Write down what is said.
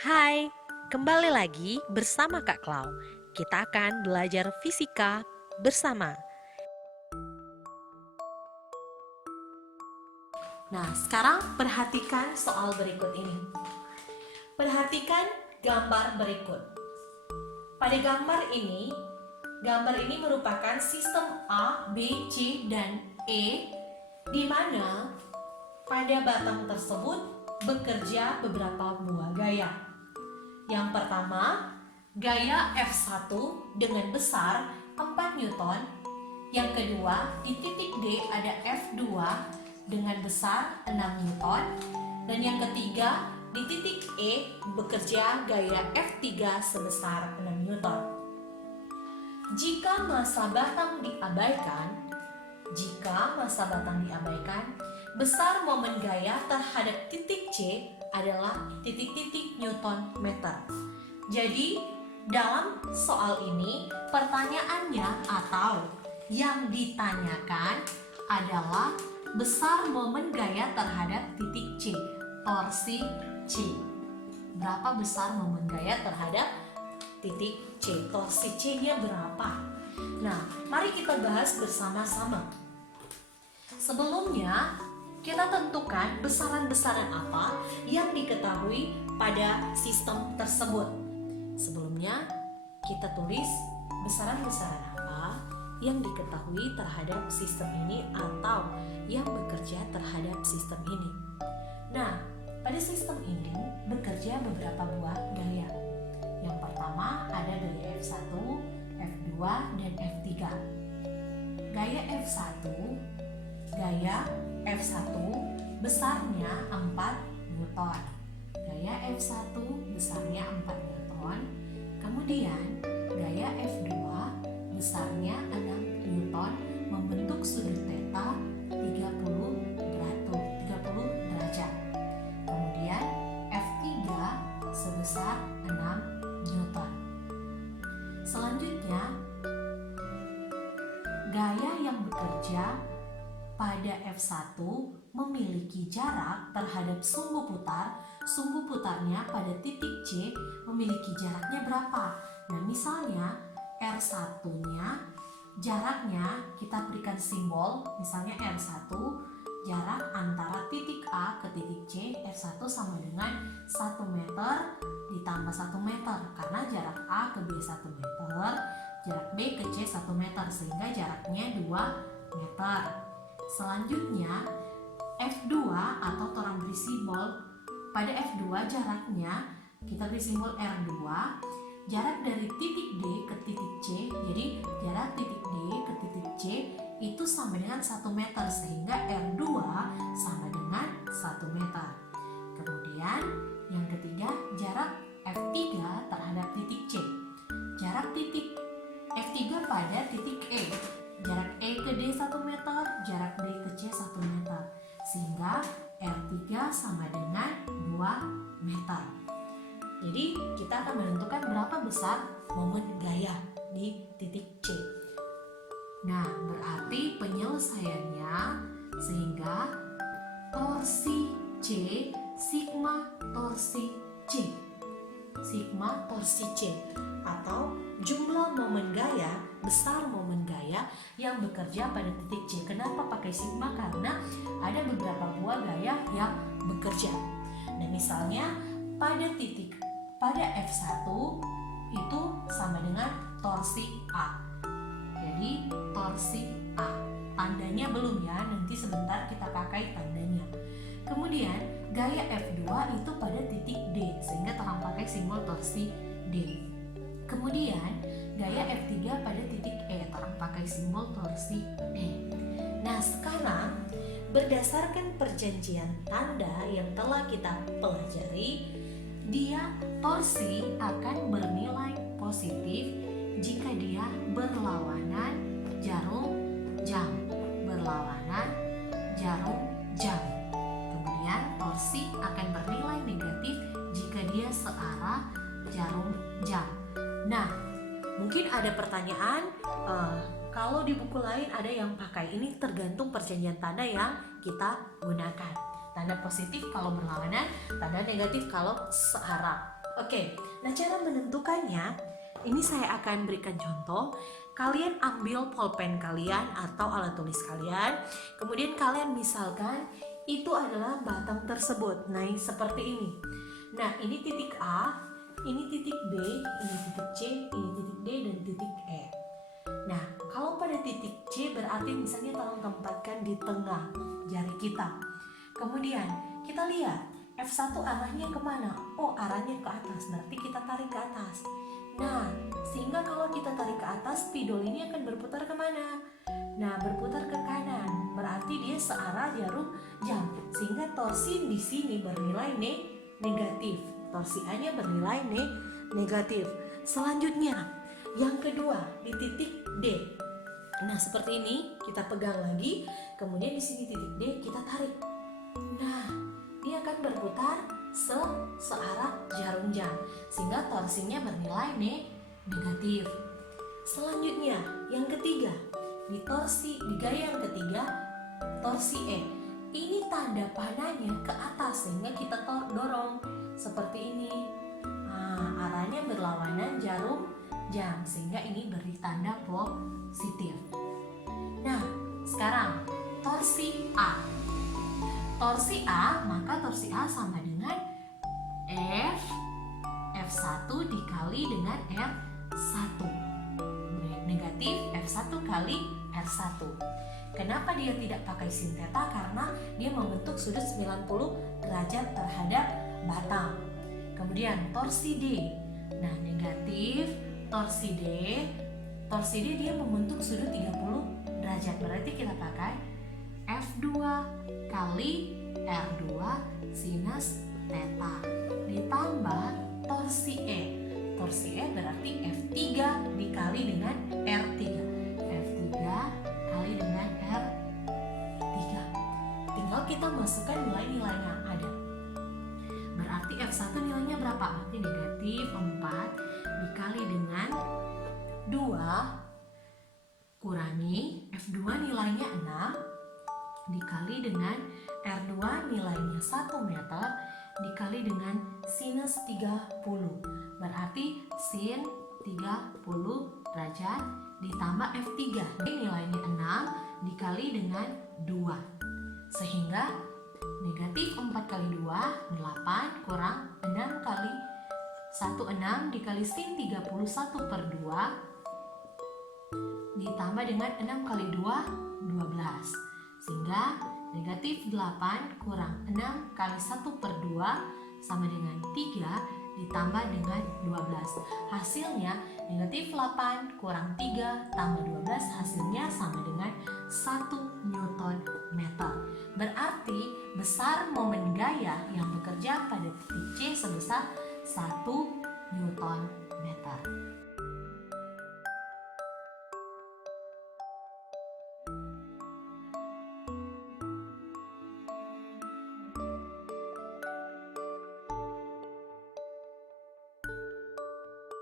Hai, kembali lagi bersama Kak Klau. Kita akan belajar fisika bersama. Nah, sekarang perhatikan soal berikut ini. Perhatikan gambar berikut. Pada gambar ini merupakan sistem A, B, C, dan E, di mana pada batang tersebut bekerja beberapa buah gaya. Yang pertama, gaya F1 dengan besar 4 Newton. Yang kedua, di titik D ada F2 dengan besar 6 Newton. Dan yang ketiga, di titik E bekerja gaya F3 sebesar 6 Newton. Jika massa batang diabaikan, besar momen gaya terhadap titik C adalah titik-titik Newton meter. Jadi, dalam soal ini pertanyaannya atau yang ditanyakan adalah besar momen gaya terhadap titik C, torsi C. Berapa besar momen gaya terhadap titik C? Torsi C-nya berapa? Nah, mari kita bahas bersama-sama. Sebelumnya, kita tentukan besaran-besaran apa yang diketahui pada sistem tersebut. Sebelumnya, kita tulis besaran-besaran apa yang diketahui terhadap sistem ini atau yang bekerja terhadap sistem ini. Nah, pada sistem ini bekerja beberapa buah gaya. Yang pertama ada gaya F1, F2, dan F3. Gaya F1 besarnya 4 Newton. Gaya F1 besarnya 4 Newton. Kemudian gaya F2 besarnya 6 Newton membentuk sudut theta 30 derajat. Kemudian F3 sebesar 6 Newton. Selanjutnya, gaya yang bekerja pada F1 memiliki jarak terhadap sumbu putar. Sumbu putarnya pada titik C memiliki jaraknya berapa? Nah, misalnya R1-nya jaraknya kita berikan simbol, misalnya R1, jarak antara titik A ke titik C, R1 sama dengan 1 meter ditambah 1 meter, karena jarak A ke B 1 meter, jarak B ke C 1 meter, sehingga jaraknya 2 meter. Selanjutnya, F2 atau orang beri simbol, pada F2 jaraknya kita beri simbol R2, jarak dari titik D ke titik C, jadi jarak titik D ke titik C itu sama dengan 1 meter, sehingga R2 sama dengan 1 meter. Kemudian yang ketiga, jarak F3 terhadap titik C. Jarak titik F3 pada titik E, jarak E ke D 1 meter, jarak D ke C 1 meter, sehingga R3 sama dengan 2 meter. Jadi kita akan menentukan berapa besar momen gaya di titik C. Nah, berarti penyelesaiannya sehingga torsi C, sigma torsi C. Sigma torsi C atau jumlah momen gaya, besar momen gaya yang bekerja pada titik C. Kenapa pakai sigma? Karena ada beberapa buah gaya yang bekerja. Nah, misalnya pada F1 itu sama dengan torsi A. Jadi torsi A. Tandanya belum ya, nanti sebentar kita pakai tandanya. Kemudian gaya F2 itu pada titik D, sehingga terang pakai simbol torsi D. Kemudian gaya F3 pada titik E, terang pakai simbol torsi E. Nah, sekarang berdasarkan perjanjian tanda yang telah kita pelajari, torsi akan bernilai positif jika dia berlawanan jarum jam. Kemudian torsi akan bernilai negatif jika dia searah jarum jam. Nah, mungkin ada pertanyaan, kalau di buku lain ada yang pakai, ini tergantung perjanjian tanda yang kita gunakan. Tanda positif kalau berlawanan, tanda negatif kalau searah. Oke, nah cara menentukannya, ini saya akan berikan contoh. Kalian ambil pulpen kalian atau alat tulis kalian, kemudian kalian misalkan itu adalah batang tersebut. Nah, seperti ini. Nah, ini titik A, ini titik B, ini titik C, ini titik D, dan titik E. Nah, kalau pada titik C berarti misalnya tolong tempatkan di tengah jari kita. Kemudian kita lihat F1 arahnya kemana? Oh, arahnya ke atas, berarti kita tarik ke atas. Nah, sehingga kalau kita tarik ke atas, spidol ini akan berputar kemana? Nah, berputar ke kanan, berarti dia searah jarum jam. Sehingga torsi di sini bernilai negatif. Torsi A-nya bernilai negatif. Selanjutnya, yang kedua di titik D. Nah, seperti ini kita pegang lagi, kemudian di sini titik D kita tarik. Nah, dia akan berputar searah jarum jam, sehingga torsinya bernilai negatif. Selanjutnya, yang ketiga, di gaya yang ketiga, torsi E. Ini tanda panahnya ke atas, sehingga kita dorong seperti ini. Nah, arahnya berlawanan jarum jam, sehingga ini beri tanda positif. Nah, sekarang torsi A. Torsi A, maka torsi A sama dengan F1 dikali dengan R1. Negatif F1 kali R1. Kenapa dia tidak pakai sin theta? Karena dia membentuk sudut 90 derajat terhadap batang. Kemudian torsi D. Nah, negatif torsi D. Torsi D dia membentuk sudut 30 derajat. Berarti kita pakai F2 kali R2 sinus theta ditambah torsi E. Torsi E berarti F3 dikali dengan R3. F3 kali dengan R3. Tinggal kita masukkan nilai-nilainya ada. Berarti F1 nilainya berapa? Berarti negatif 4 dikali dengan 2 kurangi F2 nilainya 6 dikali dengan R2 nilainya 1 meter dikali dengan sinus 30. Berarti sin 30 derajat ditambah F3 nilainya 6 dikali dengan 2. Sehingga negatif 4 kali 2 8 kurang 6 kali 1 6 dikali sin 31 per 2 ditambah dengan 6 kali 2 12. Sehingga negatif 8 kurang 6 kali 1 per 2 sama dengan 3 ditambah dengan 12. Hasilnya negatif 8 kurang 3 tambah 12 hasilnya sama dengan 1 Newton meter. Berarti besar momen gaya yang bekerja pada titik C sebesar 1